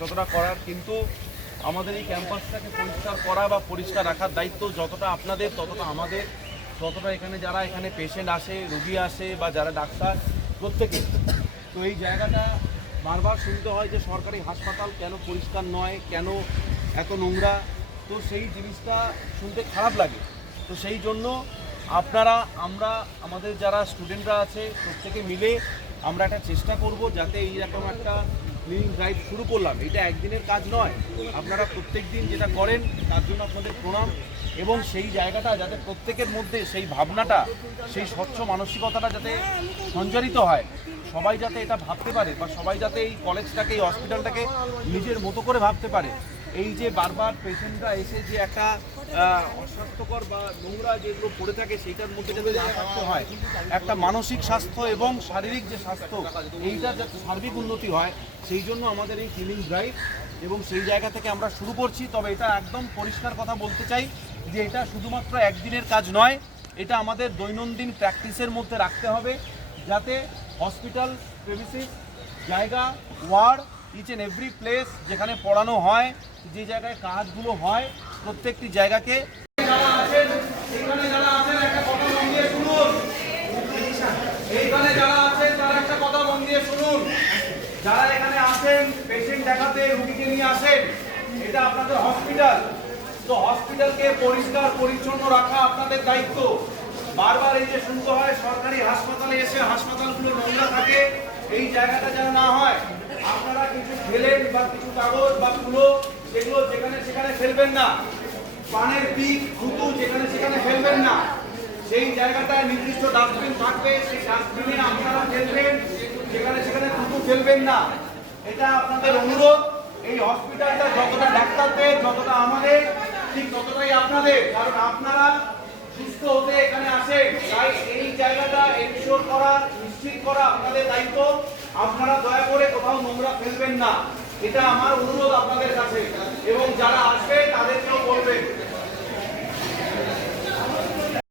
যতটা করার, কিন্তু আমাদের এই ক্যাম্পাসটাকে পরিষ্কার করা বা পরিষ্কার রাখার দায়িত্ব যতটা আপনাদের ততটা আমাদের, যতটা এখানে যারা এখানে পেশেন্ট আসে, রোগী আসে বা যারা ডাক্তার প্রত্যেকে। তো এই জায়গাটা বারবার শুনতে হয় যে সরকারি হাসপাতাল কেন পরিষ্কার নয়, কেন এত নোংরা। তো সেই জিনিসটা শুনতে খারাপ লাগে। তো সেই জন্য আমরা আমাদের যারা স্টুডেন্টরা আছে প্রত্যেকে মিলে আমরা একটা চেষ্টা করব যাতে এইরকম একটা ক্লিনিং ড্রাইভ শুরু করলাম। এটা একদিনের কাজ নয়, আপনারা প্রত্যেক দিন যেটা করেন তার জন্য আপনাদের প্রণাম। এবং সেই জায়গাটা যাতে প্রত্যেকের মধ্যে সেই ভাবনাটা, সেই স্বচ্ছ মানসিকতাটা যাতে সঞ্চারিত হয়, সবাই যাতে এটা ভাবতে পারে বা সবাই যাতে এই কলেজটাকে, এই হসপিটালটাকে নিজের মতো করে ভাবতে পারে। এই যে বারবার পেশেন্টরা এসে যে একটা অস্বাস্থ্যকর বা নোংরা যেগুলো পড়ে থাকে সেইটার মধ্যে যাতে না থাকতে হয়, একটা মানসিক স্বাস্থ্য এবং শারীরিক যে স্বাস্থ্য এইটা যাতে সার্বিক উন্নতি হয়, সেই জন্য আমাদের এই ক্লিনিং ড্রাইভ। এবং সেই জায়গা থেকে আমরা শুরু করছি। তবে এটা একদম পরিষ্কার কথা বলতে চাই যে এটা শুধুমাত্র একদিনের কাজ নয়, এটা আমাদের দৈনন্দিন প্র্যাকটিসের মধ্যে রাখতে হবে, যাতে হসপিটাল প্রেমিসিস, জায়গা, ward, each and every place যেখানে পড়ানো হয়, যে জায়গায় কাজগুলো হয়, প্রত্যেকটি জায়গাকে যারা আছেন এইখানে যারা আছেন একটা কথা মন দিয়ে শুনুন। এইখানে যারা আছেন তারা একটা কথা মন দিয়ে শুনুন। যারা এখানে আসেন পেশেন্ট দেখাতে, রোগীকে নিয়ে আসেন, এটা আপনাদের হসপিটাল। তো হসপিটালকে পরিষ্কার পরিচ্ছন্ন রাখা আপনাদের দায়িত্ব। বারবার এই যে শুনতে হয় সরকারি হাসপাতালে এসে হাসপাতালগুলো নোংরা থাকে, এই জায়গাটা যেন না হয়। আপনারা কিছু ফেলেন বা কিছু কাগজ বা তুলো সেগুলো যেখানে সেখানে ফেলবেন না। পানের পিক, থুতু যেখানে সেখানে ফেলবেন না। সেই জায়গাটায় নির্দিষ্ট ডাস্টবিন থাকবে, সেই ডাস্টবিনে আপনারা ফেলবেন, যেখানে সেখানে থুতু ফেলবেন না। এটা আপনাদের অনুরোধ। এই হসপিটালটা যতটা ডাক্তারদের, যতটা আমাদের, ঠিক ততটাই আপনাদের, কারণ আপনারা সুস্থ হতে এখানে আসেন। তাই এই জায়গাটা এনশিওর করা, নিশ্চিত করা আপনাদের দায়িত্ব। আপনারা দয়া করে কোথাও নোংরা ফেলবেন না, এটা আমার অনুরোধ আপনাদের